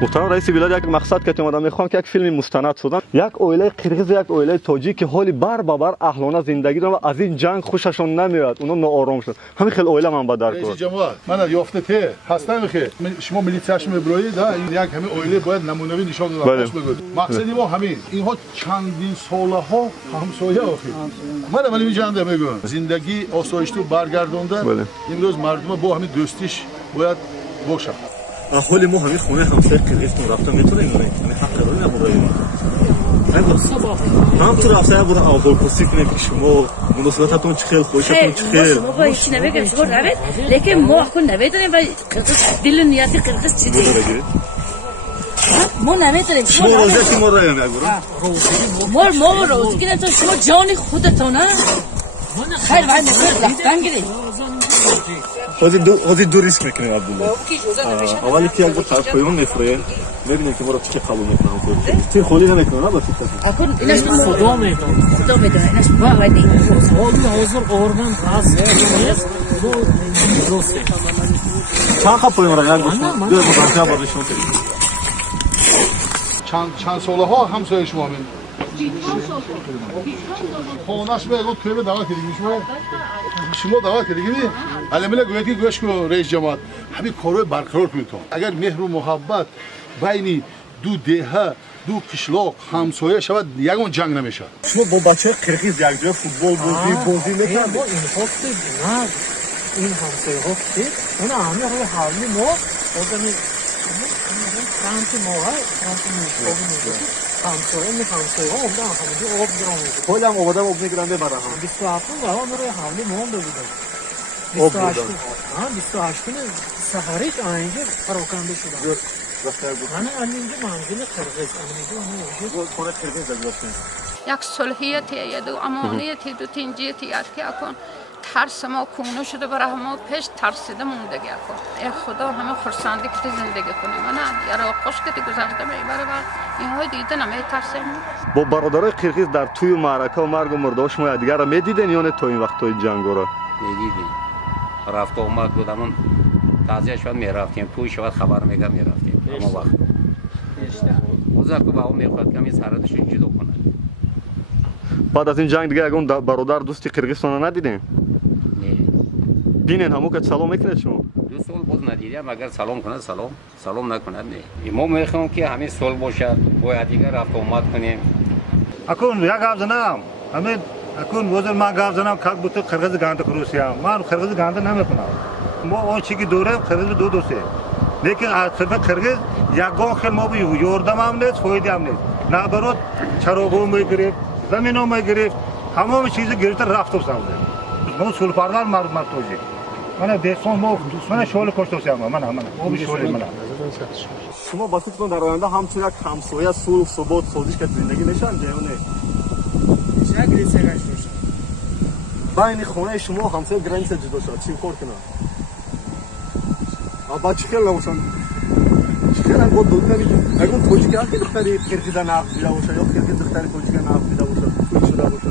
محترم رئیس ولایت یک مقصد که اومدم میخوام که یک فیلم مستند سازم یک عائله قرغیز یک عائله تاجیک که حالی بر بر اهلانه زندگی دارن و از این جنگ خوششون نمیاد اونا ناآرام شدن همین خیلی عائله من بدر رئیس کرد جماعت من یافته ته هستم بخیر شما ملیتیاش میبروید یک همین عائله باید نمونوی نشان دادن بگید مقصدی ما همین اینها چندین سالها همسایه آخه من میگم میگم زندگی آسایشی برگردوندن امروز مردم با همین دوستیش باید باشه حالی ما همین خونه همسایه قرغیزتون رفتم میتونیم همین حق داریم نبودیم هم تو رفتن بود احوالپرسی کنیم که شما مناسبتتون چه خوشتون چه شما با هیچ نمیگم شما روید لیکن ما اكون نمیدونیم و دل و نیت قرغیز چی دیگه ما نمیدونیم شما روزی که ما رای میگورم ما روزی که تو شما جان خودتونه خیر باید رفتن گیری حاضر دو ریسک میکنیم عبدالله اولی که یک بار طرف پایان نفره میبینیم که ما را چه قبول میکنم تیر خالی نمیکنم نه با تیر اکن اینش خدا میدونه اینش باقی حاضر آرمان هست دو درسته چند خب پایان را یک بار دو بار بار شما چند سالها همسایه شما همین خونش بگو توی دعوت کردیم شما دعوت کردیم علمله گوید که گوش کو رئیس جماعت همین کارو برقرار کنید تو اگر مهر و محبت بین دو دهه دو کشلاق همسایه شود یگون جنگ نمیشه شما با بچه قرغیز یک جای فوتبال بازی میکنید ما این وقت نه این همسایه ها که اونا همه روی حالی ما آدمی فرانتی ما همسایه ها اومدن همونجا آب گرام میگه کلی هم آب میگیرن ببرن 27 گرام روی حالی مونده بودن 28 سفریش اینجا پراکنده شدن من اینجا منزل قرغیز خونه قرغیز داشتیم یک صلحیتی یا دو امانیتی دو تنجیتی است که اکن ترس ما کونه شده برای ما پیش ترسیده موندگی اکن ای خدا همه خرسندی که زندگی کنیم نه یارا خوش که گذشته میبره و اینهای دیده نمیترسیم با برادرای قرغیز در توی معرکه و مرگ و مرده شما دیگر را میدیدین یا نه تو این وقتای جنگا را میدیدیم رفت اومد بودمون تازه شد میرفتیم پوی شد خبر میگم میرفتیم اما وقت اوزا که با اون میخواد کمی سردش جدا کنه بعد از این جنگ دیگه اگه برادر دوستی قرغیزستان ندیدین نه بینین همو که سلام میکنید شما دو سال باز ندیدیم اگر سلام کنه سلام نکنه نه ما میخوام که همین سال باشد باید دیگه رفت اومد کنیم اکون یک گاف زنم همین اکون وزیر ما گاف زنم که بود قرغیز گانده کروسیا من قرغیز گانده نمیکنم ما اون چیزی دوره قرغیز دو دوسته لیکن از قرغیز یگان خیلی ما بیو یوردم هم نیست فایده هم نیست نه برات چراغو میگرفت زمینو میگرفت تمام چیز گرفته رفت و سامده ما سول پردار مرتوجی من دیسون ما دوستان شغل کشته من او شغل من شما باستون در آینده همچنین همسایه صلح و ثبات سازش که زندگی نشان جهونه شکلی سرش بین خونه شما همسایه گرنس جدا شد چی کار کنه آبا چیکار لوشون چیکار هم بود دوتا میگه اگه توجی که آخه دختری قرغیزا نقد بیدا باشه یا قرغیز دختری توجی که نقد بیدا باشه توی شده باشه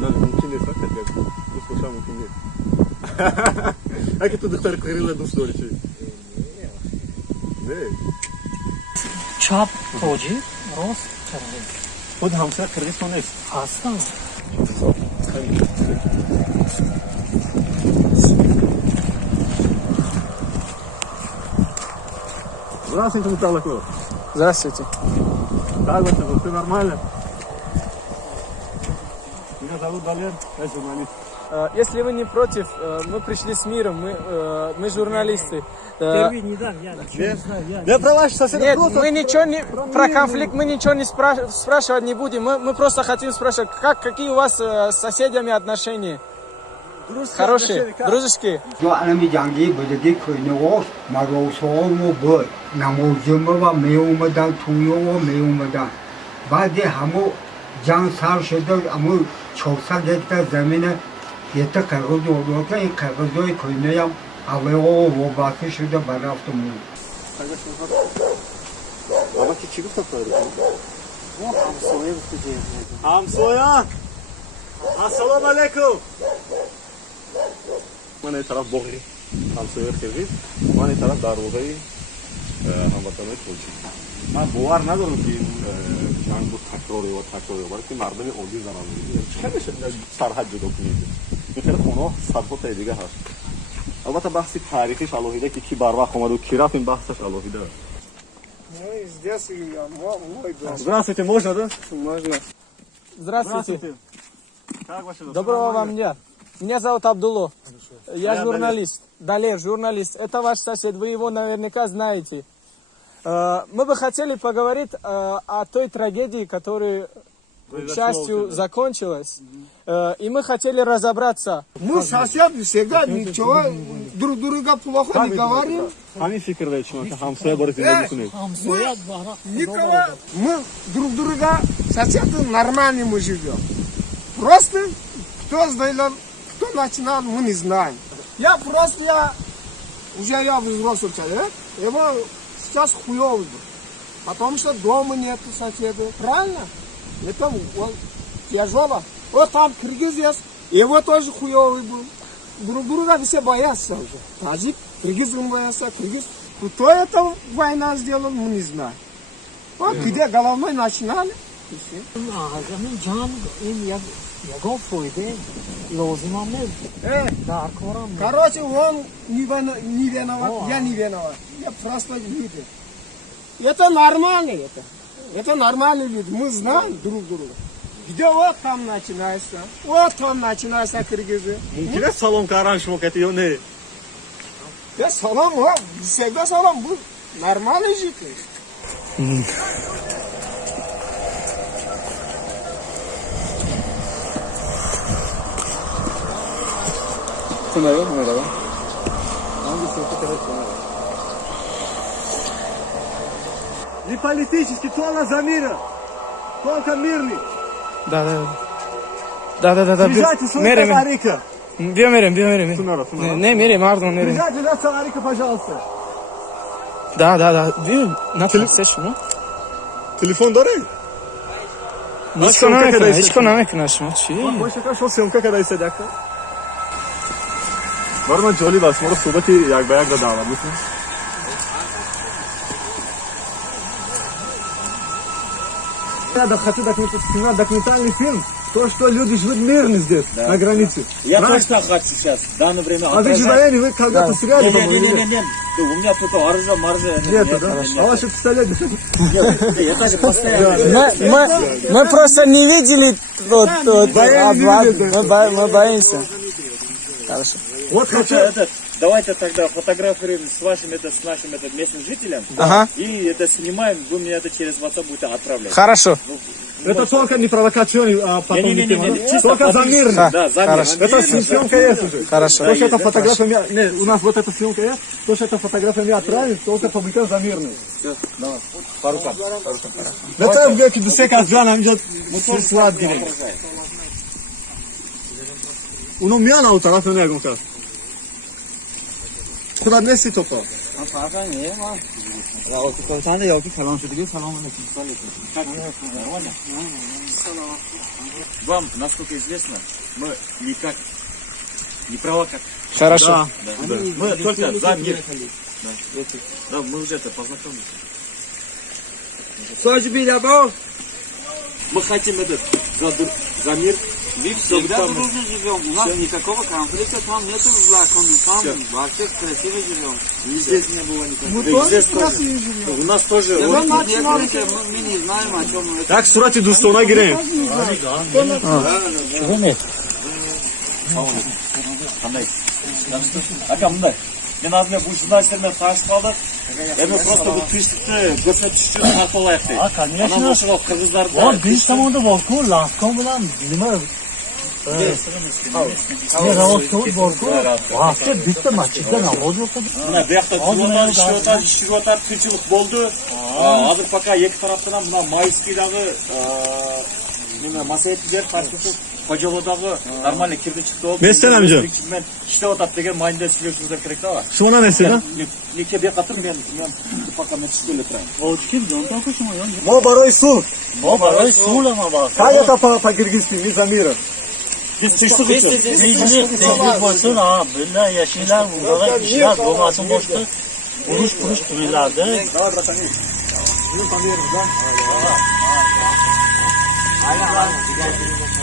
نه ممکن نیست فقط دوست باشه ممکن نیست اگه تو دختری قرغیز دوست داری چی نه چاپ توجی راست قرغیز خود همسایه قرغیزستان نیست هستم Здравствуйте, Муталако. Здравствуйте. Как вы, все нормально? Меня зовут Валер, я журналист. Если вы не против, мы пришли с миром, мы журналисты. Я про ваши соседи. Нет, мы ничего не про конфликт, мы ничего не спрашивать не будем. Мы просто хотим спрашивать, какие у вас с соседями отношения? Хорошие, дружеские. Yeter kırgız olurken ilk kırgızı koymayam aveo vobası şurada baraftım. Ama ki çıkıp takıldı. Bu hamsoya tutacağız. Hamsoya. Assalamu alaikum. Mana taraf boğri. Hamsoya kırgız. Mana taraf darugayı. Hamar های توجیه. من باور ندارم که این جنگ بود تکراری و تکراری برای که مردم عادی ضرر می‌بینه. چه میشه سرحد جدا کنید؟ میخوره خونه صدها تا دیگه هست. البته بحثی تاریخیش الهیده که کی بر وقت اومد و کی رفت این بحثش الهیده. Здравствуйте, можно, да? Можно. Здравствуйте. Доброго вам дня. Меня зовут Абдулло. Я журналист. Далер, журналист. Это ваш сосед, вы его наверняка знаете. Мы бы хотели поговорить о той трагедии, которая, к счастью, закончилась. И мы хотели разобраться. Мы соседи всегда ничего друг друга плохо не говорим. همین فکر دارید شما که همسایه برای زندگی کنید. Никого. Мы друг друга соседи нормально мы живем. Просто кто сделал, кто начинал, мы не знаем. Я взрослый человек, его сейчас хуёвый. Потому что дома нет соседей. Правильно? Это тяжело. Вот там киргиз есть, его тоже хуёвый был. Друг друга все боятся уже. Таджик, киргиз он боялся, киргиз. Кто это война сделал, мы не знаем. Вот где головной начинали. Ağzımın can yagan foyde lazım ama dar koram. Короче, он не виноват, я не виноват. Я просто люди. Это нормально это. Это нормальные люди. Мы знаем друг друга. Где вот там начинается, вот там начинается киргизы. ممکنه سلام کردن شما که یا نه؟ Да салам, всегда салам был. Нормальный житель. Сынаю, merhaba. Не политический, только за мира. Только мирный. Да. Приезжайте сюда, Тарика. Берем. Сунара. Не, мерим, Ардон, мерим. Приезжайте на Тарика, пожалуйста. Да. Берем. На телефон. Телефон дори? Ничко намекнеш, чӣ? Боша шо съёмка кадаи садакта. Барма ҷолиб аст, моро суҳбати як ба як да даъват мекунем. Надо хочу снимать документальный фильм, то, что люди живут мирно здесь, на границе. Я тоже так хочу сейчас, в данное время. А вы живаете, вы когда-то стреляли, по-моему? Нет. У меня только оружие. Нету, да? А у вас что пистолет? Нет, я даже постоянно. Мы просто не видели мы боимся. Хорошо. Вот хочу... Давайте тогда фотографируем с нашим местным жителем. Ага. И это снимаем, вы мне это через WhatsApp будете отправлять. Хорошо. Это только не провокационный, а потом не, только за мирно. Да, за мирно. Это съемка есть уже. Хорошо. То, что это фотография, у нас вот эта съемка есть, то, что это фотография мне отправить, только публикуем за мирно. Давай. Пару кап. Это в веке десек азжан амжад слад гирем. Уно миян ау тараф не агон кас. خدا نسی تو پا فرقا نیه ما اوکیتان یا کی کلام شده سلام алейкум. Вам, насколько известно, мы никак не провокатор. Хорошо. Да. Мы только за мир. Да, мы уже это познакомились. Мы хотим этот за мир. Мы всегда дружно живем. У нас никакого конфликта там нету законов. Там вообще красиво живем. Здесь не было никакого. Мы тоже красиво живем. У нас тоже. Мы не знаем, о чем мы. Так, сурати Дустона гирем. Чего нет? Aka bunday. Men azmi bu jurnalistlarga qarshi qoldik. Endi просто bu tinchlikni ko'rsatish uchun xalq olaylik deydi. Ha, конечно. Ana o'sha qirg'izlarda. Bor, besh tomonda bor-ku, Lavkon bilan nima? Ravotkovoy bor-ku. Vaqtda bitta masjidda namoz o'qidi. Mana bu yoqda ishlayotgan tinchlik bo'ldi. Hozir пока ikki tarafdan ham buna Mayskiydagi nima masjidlar qarshi Ko'chavodagi нормально kirdi chiqdi oldi. Messan amjon. Men ishlayotib degan mayda sizlar kerak-da. Shuna messan. Lekin bu qator men пока men ishda o'tiraman. Kim jonta qo'shimo yon. Мо барои суд. Мо барои сулh ма бар. Как это по-киргизски, не за мира? Tinchlik bo'lsin, ha, bunday yashaylar, bunday ishlar bo'lmasin boshqa. Urush turinglarda. Sizni tanıyırız da. Aynen.